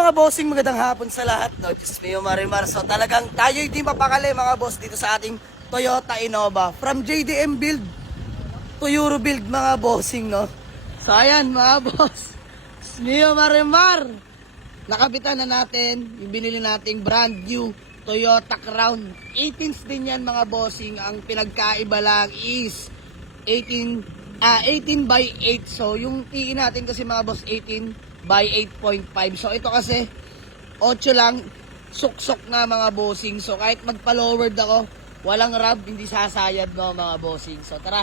mga bossing, magandang hapon sa lahat, no? Diyos mio, Marimar. So talagang tayo'y di mapakali mga boss dito sa ating Toyota Innova. From JDM build to Euro build mga bossing, no? So ayan mga boss, Diyos mio, Marimar. Nakabitan na natin yung binili nating brand new Toyota Crown. 18s din yan mga bossing. Ang pinagkaiba lang is 18 by 8. So yung TI natin kasi mga boss 18 by 8.5. So ito kasi 8 lang, suksok nga mga bossing. So kahit magpa-lowered ako, walang rub, hindi sasayad no mga bossing. So tara,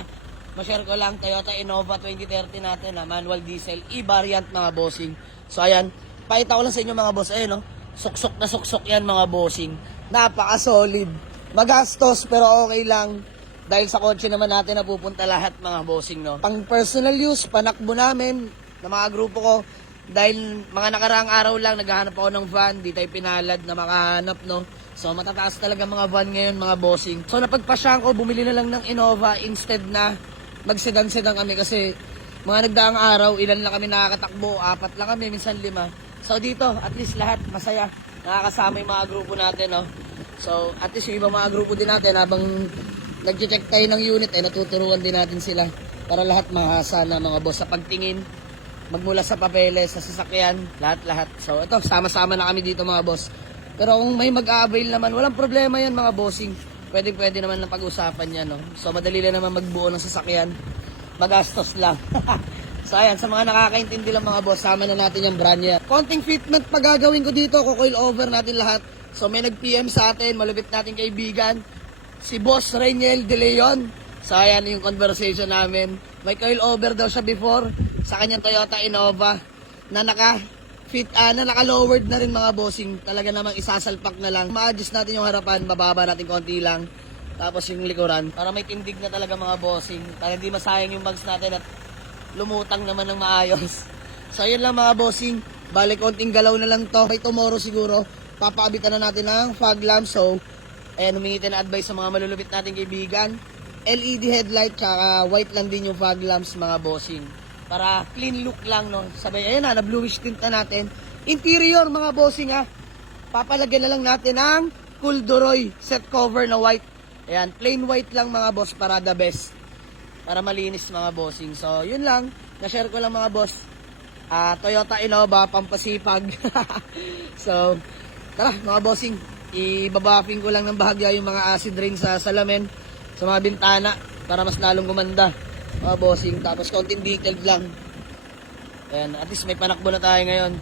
ma-share ko lang Toyota Innova 2030 natin na manual diesel e-variant mga bossing. So ayan, pakita ko lang sa inyo mga boss, ayun no, suksok na suksok yan mga bossing. Napaka-solid. Magastos pero okay lang. Dahil sa kotse naman natin napupunta lahat mga bossing, no. Pang personal use, panakbo namin na mga grupo ko. Dahil mga nakaraang araw lang naghahanap ako ng van, di tayo pinalad na makahanap, no. So matataas talaga mga van ngayon mga bossing. So napagpasyahan ko, bumili na lang ng Innova instead na magsedan-sedan kami kasi mga nagdaang araw, ilan lang kami nakakatakbo, 4 lang kami, minsan 5. So dito, at least lahat masaya. Nakakasama yung mga grupo natin, no. So at least yung ibang mga grupo din natin habang nag-check tayo ng unit ay natuturuan din natin sila para lahat mahasa na mga boss sa pagtingin, magmula sa papeles, sa sasakyan, lahat-lahat. So ito, sama-sama na kami dito mga boss. Pero kung may mag-a-avail naman, walang problema yan mga bossing. Pwede naman na pag-usapan yan, no? So madali lang naman magbuo ng sasakyan. Magastos lang. So ayan, sa mga nakakaintindi lang mga boss, sama na natin yung brand niya. Konting fitment pa gagawin ko dito, kukoil over natin lahat. So may nag-PM sa atin, malupit natin kaibigan, si Boss Rainiel De Leon. So ayan yung conversation namin. May coil over daw siya before sa kanyang Toyota Innova na naka-lowered na rin mga bossing. Talaga namang isasalpak na lang. Ma-adjust natin yung harapan, bababa natin konti lang. Tapos yung likuran, para may tindig na talaga mga bossing. Para hindi masayang yung bags natin at lumutang naman ng maayos. So yun lang mga bossing. Balik konting galaw na lang to. By tomorrow siguro, papaabitan na natin ng fog lamp. So ayan, humingi tayo na advice sa mga malulupit nating kaibigan. LED headlight, tsaka white lang din yung fog lamps mga bossing. Para clean look lang, no. Sabay, ayan na, na-bluish tint na natin. Interior mga bossing ha. Papalagyan na lang natin ng Kulduroy set cover na white. Ayan, plain white lang mga boss para the best. Para malinis mga bossing. So, yun lang. Na-share ko lang mga boss. Toyota Innova, pampasipag. So, tara mga bossing. Ibabuffing ko lang ng bahagya yung mga acid rain sa salamin, sa mga bintana, para mas lalong gumanda mga bossing. Tapos konting detailed lang. Ayan, at least may panakbo na tayo ngayon.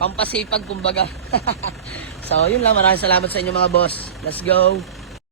Pampasipag kumbaga. So yun lang, maraming salamat sa inyo mga boss. Let's go.